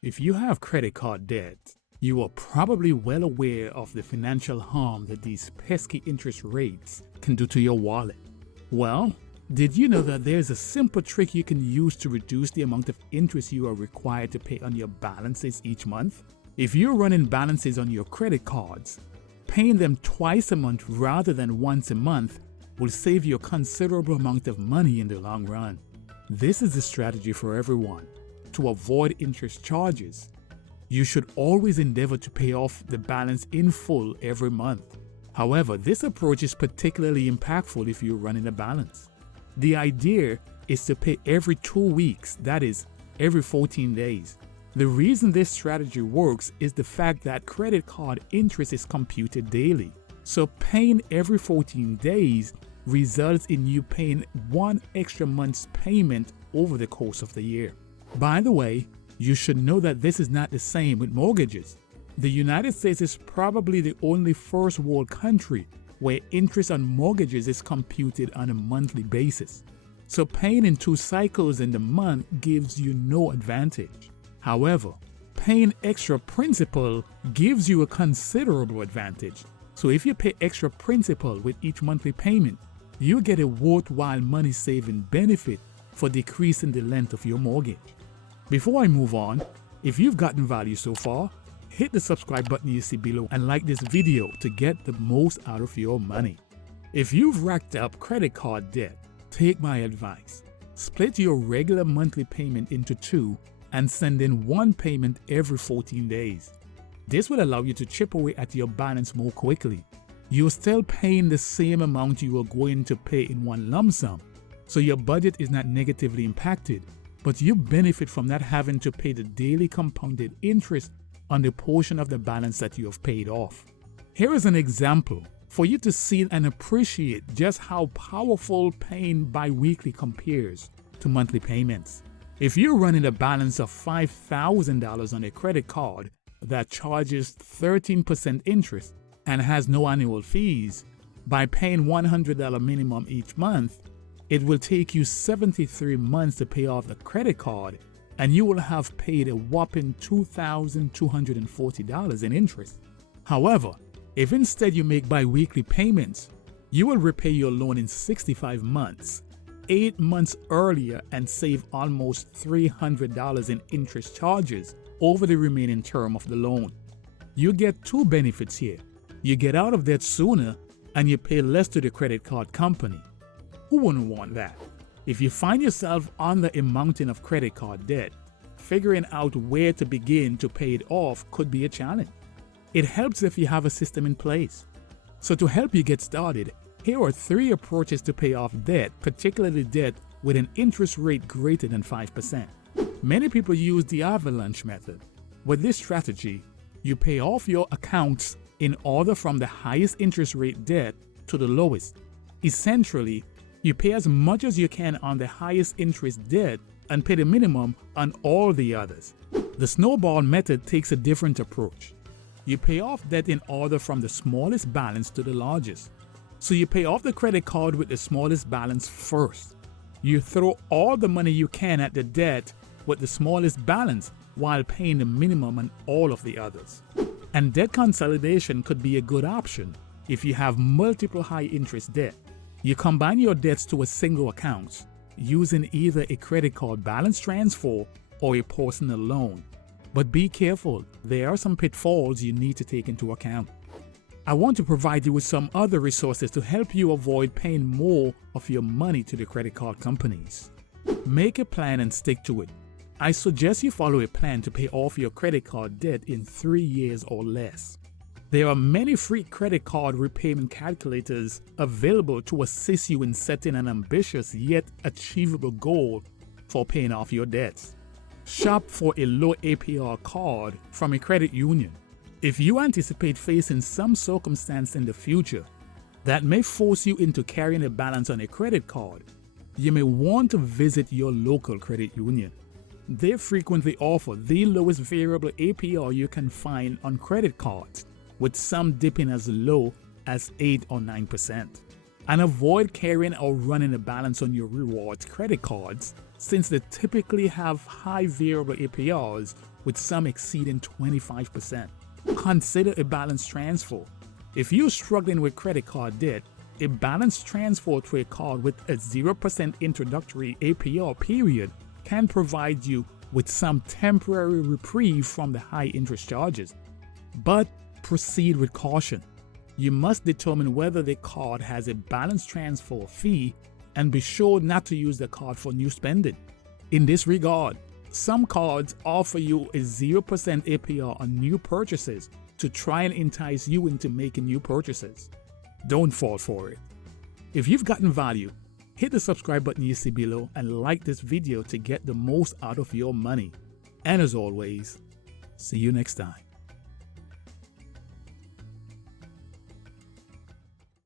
If you have credit card debt, you are probably well aware of the financial harm that these pesky interest rates can do to your wallet. Well, did you know that there's a simple trick you can use to reduce the amount of interest you are required to pay on your balances each month? If you're running balances on your credit cards, paying them twice a month rather than once a month will save you a considerable amount of money in the long run. This is the strategy for everyone. To avoid interest charges, you should always endeavor to pay off the balance in full every month. However, this approach is particularly impactful if you're running a balance. The idea is to pay every 2 weeks, that is, every 14 days. The reason this strategy works is the fact that credit card interest is computed daily. So paying every 14 days results in you paying one extra month's payment over the course of the year. By the way, you should know that this is not the same with mortgages. The United States is probably the only first world country where interest on mortgages is computed on a monthly basis. So paying in 2 cycles in the month gives you no advantage. However, paying extra principal gives you a considerable advantage. So if you pay extra principal with each monthly payment, you get a worthwhile money-saving benefit for decreasing the length of your mortgage. Before I move on, if you've gotten value so far, hit the subscribe button you see below and like this video to get the most out of your money. If you've racked up credit card debt, take my advice. Split your regular monthly payment into 2 and send in 1 payment every 14 days. This will allow you to chip away at your balance more quickly. You're still paying the same amount you are going to pay in one lump sum, so your budget is not negatively impacted, but you benefit from not having to pay the daily compounded interest on the portion of the balance that you have paid off. Here is an example for you to see and appreciate just how powerful paying bi-weekly compares to monthly payments. If you're running a balance of $5,000 on a credit card that charges 13% interest and has no annual fees, by paying $100 minimum each month, it will take you 73 months to pay off the credit card, and you will have paid a whopping $2,240 in interest. However, if instead you make bi-weekly payments, you will repay your loan in 65 months, 8 months earlier, and save almost $300 in interest charges over the remaining term of the loan. You get 2 benefits here. You get out of debt sooner, and you pay less to the credit card company. Who wouldn't want that? If you find yourself under a mountain of credit card debt, figuring out where to begin to pay it off could be a challenge. It helps if you have a system in place. So to help you get started, here are 3 approaches to pay off debt, particularly debt with an interest rate greater than 5%. Many people use the avalanche method. With this strategy, you pay off your accounts in order from the highest interest rate debt to the lowest. Essentially, you pay as much as you can on the highest interest debt and pay the minimum on all the others. The snowball method takes a different approach. You pay off debt in order from the smallest balance to the largest. So you pay off the credit card with the smallest balance first. You throw all the money you can at the debt with the smallest balance while paying the minimum on all of the others. And debt consolidation could be a good option if you have multiple high interest debt. You combine your debts to a single account using either a credit card balance transfer or a personal loan. But be careful, there are some pitfalls you need to take into account. I want to provide you with some other resources to help you avoid paying more of your money to the credit card companies. Make a plan and stick to it. I suggest you follow a plan to pay off your credit card debt in 3 years or less. There are many free credit card repayment calculators available to assist you in setting an ambitious yet achievable goal for paying off your debts. Shop for a low APR card from a credit union. If you anticipate facing some circumstance in the future that may force you into carrying a balance on a credit card, you may want to visit your local credit union. They frequently offer the lowest variable APR you can find on credit cards, with some dipping as low as 8 or 9%. And avoid carrying or running a balance on your rewards credit cards, since they typically have high variable APRs, with some exceeding 25%. Consider a balance transfer. If you're struggling with credit card debt, a balance transfer to a card with a 0% introductory APR period can provide you with some temporary reprieve from the high interest charges. But proceed with caution. You must determine whether the card has a balance transfer fee and be sure not to use the card for new spending. In this regard, some cards offer you a 0% APR on new purchases to try and entice you into making new purchases. Don't fall for it. If you've gotten value, hit the subscribe button you see below and like this video to get the most out of your money. And as always, see you next time.